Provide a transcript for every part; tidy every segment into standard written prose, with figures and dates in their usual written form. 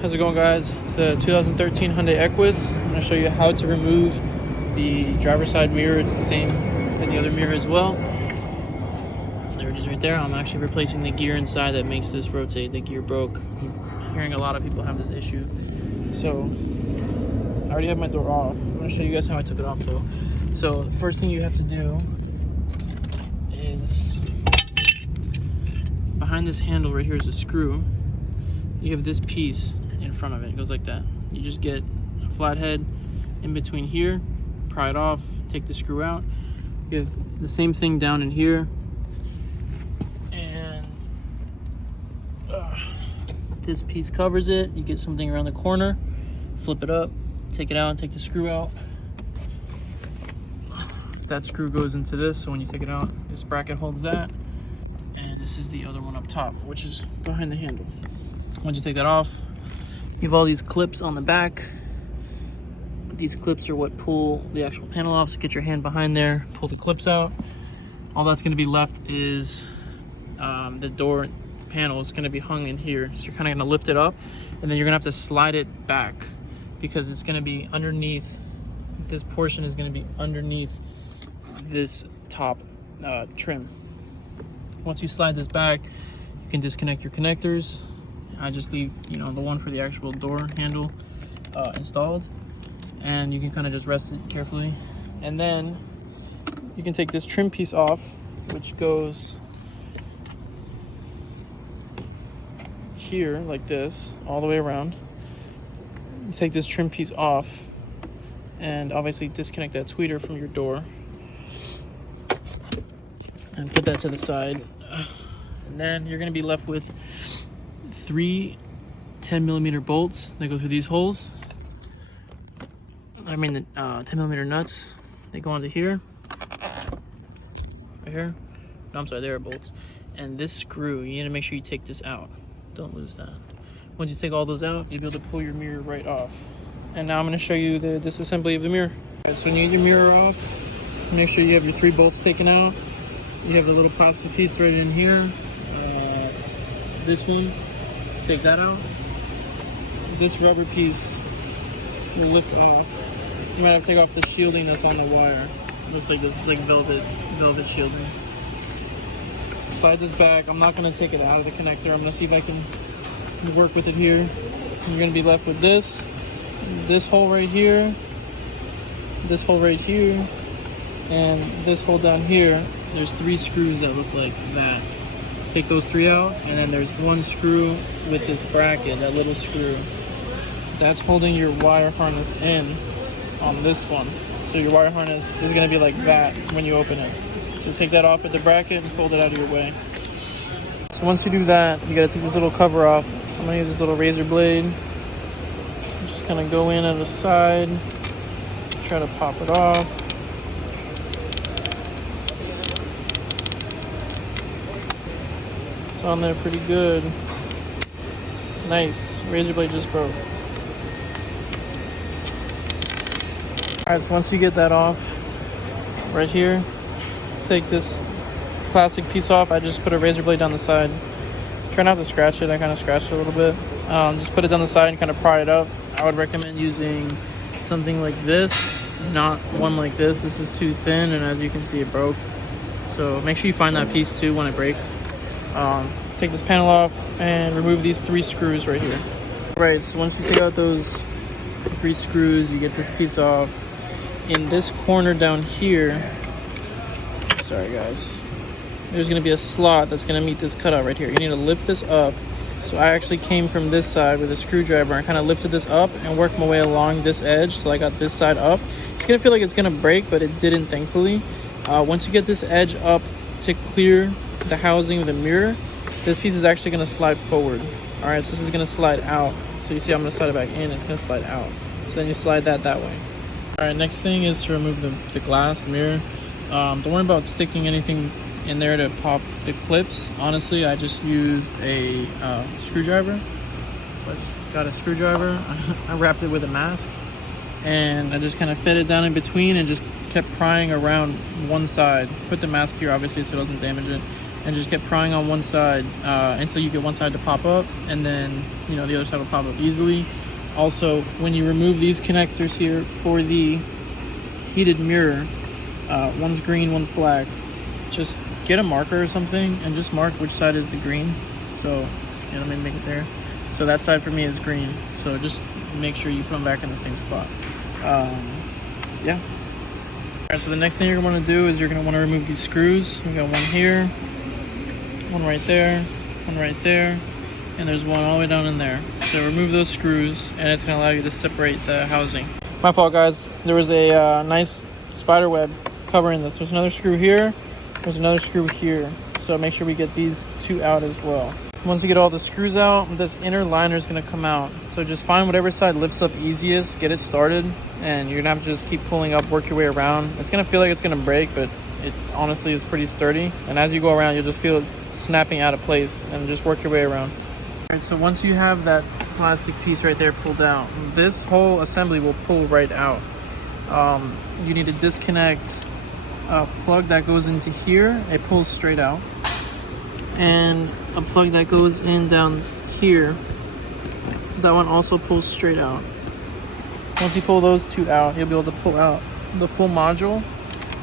how's it going, guys? It's a 2013 Hyundai Equus. I'm going to show you how to remove the driver's side mirror. It's the same for the other mirror as well. There it is right there. I'm actually replacing the gear inside that makes this rotate. The gear broke. I'm hearing a lot of people have this issue. So I already have my door off. I'm going to show you guys how I took it off though. So the first thing you have to do is, behind this handle right here is a screw. You have this piece in front of it. It goes like that. You just get a flat head in between here, pry it off, take the screw out. You have the same thing down in here, and this piece covers it. You get something around the corner, flip it up, take it out, and take the screw out. That screw goes into this, so when you take it out, this bracket holds that, and this is the other one up top, which is behind the handle. Once you take that off, you have all these clips on the back. These clips are what pull the actual panel off, so get your hand behind there, pull the clips out. All that's going to be left is the door panel is going to be hung in here. So you're kind of going to lift it up, and then you're going to have to slide it back because it's going to be underneath. This portion is going to be underneath this top trim. Once you slide this back, you can disconnect your connectors. I just leave, the one for the actual door handle installed, and you can kind of just rest it carefully. And then you can take this trim piece off, which goes here like this, all the way around. You take this trim piece off, and obviously disconnect that tweeter from your door, and put that to the side. And then you're going to be left with 3 10mm bolts that go through these holes. I mean the 10mm nuts. They go onto here, right here. No, I'm sorry, there are bolts. And this screw, you need to make sure you take this out. Don't lose that. Once you take all those out, you'll be able to pull your mirror right off. And now I'm going to show you the disassembly of the mirror. Right, so when you get your mirror off, make sure you have your 3 bolts taken out. You have the little plastic piece threaded in here. This one, take that out. This rubber piece will lift off. You might have to take off the shielding that's on the wire. It looks like this is like velvet shielding. Slide this back. I'm not going to take it out of the connector. I'm going to see if I can work with it here. You're going to be left with this hole right here, this hole right here, and this hole down here. There's 3 screws that look like that. Take those 3 out, and then there's 1 screw with this bracket, that little screw. That's holding your wire harness in on this one. So your wire harness is going to be like that when you open it. So take that off with the bracket and fold it out of your way. So once you do that, you got to take this little cover off. I'm going to use this little razor blade. Just kind of go in at the side, try to pop it off. It's on there pretty good. Nice. Razor blade just broke. Alright, so once you get that off, right here, take this plastic piece off. I just put a razor blade down the side. Try not to scratch it. I kind of scratched it a little bit. Just put it down the side and kind of pry it up. I would recommend using something like this, not one like this. This is too thin, and as you can see, it broke. So make sure you find that piece too when it breaks. Take this panel off and remove these 3 screws right here. Right, so once you take out those 3 screws, you get this piece off. In this corner down here, sorry guys, there's going to be a slot that's going to meet this cutout right here. You need to lift this up. So I actually came from this side with a screwdriver and kind of lifted this up and worked my way along this edge till I got this side up. It's going to feel like it's going to break, but it didn't, thankfully. Once you get this edge up to clear the housing of the mirror, this piece is actually going to slide forward. All right, so this is going to slide out. So you see I'm going to slide it back in, it's going to slide out. So then you slide that way. All right, next thing is to remove the glass, the mirror. Don't worry about sticking anything in there to pop the clips. Honestly, I just used a screwdriver. So I just got a screwdriver. I wrapped it with a mask, and I just kind of fit it down in between and just kept prying around one side. Put the mask here, obviously, so it doesn't damage it. and just kept prying on one side until you get one side to pop up, and then the other side will pop up easily. Also, when you remove these connectors here for the heated mirror, one's green, one's black, just get a marker or something and just mark which side is the green. So let me make it there. So that side for me is green, so just make sure you put them back in the same spot. Yeah. Alright, so the next thing you're going to want to do is you're going to want to remove these screws. We got one here, one right there, one right there, and there's one all the way down in there. So remove those screws, and it's going to allow you to separate the housing. My fault, guys. There was a nice spider web covering this. There's another screw here, there's another screw here, so make sure we get these two out as well. Once you get all the screws out, this inner liner is going to come out. So just find whatever side lifts up easiest, get it started, and you're going to have to just keep pulling up, work your way around. It's going to feel like it's going to break, but it honestly is pretty sturdy. And as you go around, you'll just feel it snapping out of place, and just work your way around. Alright, so once you have that plastic piece right there pulled out, this whole assembly will pull right out. You need to disconnect a plug that goes into here. It pulls straight out. And a plug that goes in down here, that one also pulls straight out. Once you pull those two out, you'll be able to pull out the full module.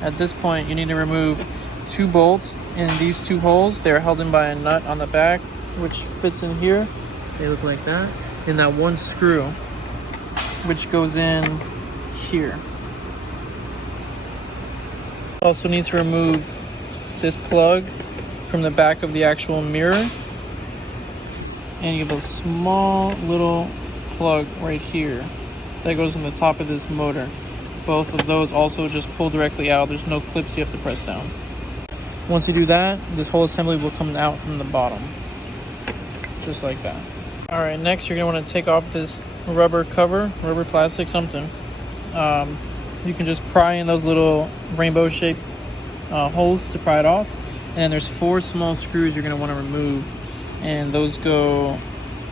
At this point, you need to remove 2 bolts in these 2 holes. They're held in by a nut on the back, which fits in here. They look like that. And that 1 screw, which goes in here. Also need to remove this plug from the back of the actual mirror, and you have a small little plug right here that goes in the top of this motor. Both of those also just pull directly out. There's no clips you have to press down. Once you do that, this whole assembly will come out from the bottom, just like that. All right, next you're gonna want to take off this rubber cover, rubber plastic something. You can just pry in those little rainbow shaped holes to pry it off. And there's 4 small screws you're going to want to remove, and those go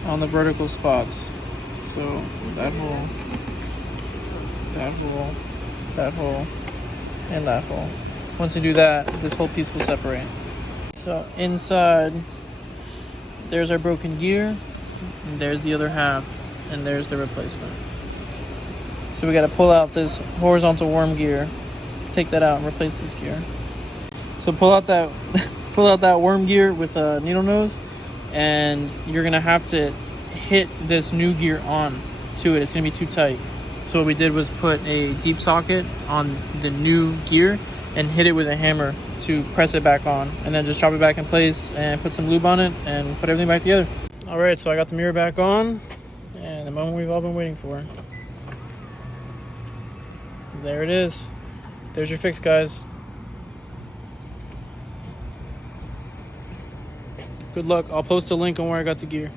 on the vertical spots. So that hole, that hole, that hole, and that hole. Once you do that, this whole piece will separate. So inside, there's our broken gear, and there's the other half, and there's the replacement. So we got to pull out this horizontal worm gear, take that out, and replace this gear. So pull out that worm gear with a needle nose, and you're gonna have to hit this new gear on to it. It's gonna be too tight. So what we did was put a deep socket on the new gear and hit it with a hammer to press it back on, and then just drop it back in place and put some lube on it and put everything back together. All right, so I got the mirror back on, and the moment we've all been waiting for. There it is. There's your fix, guys. Good luck. I'll post a link on where I got the gear.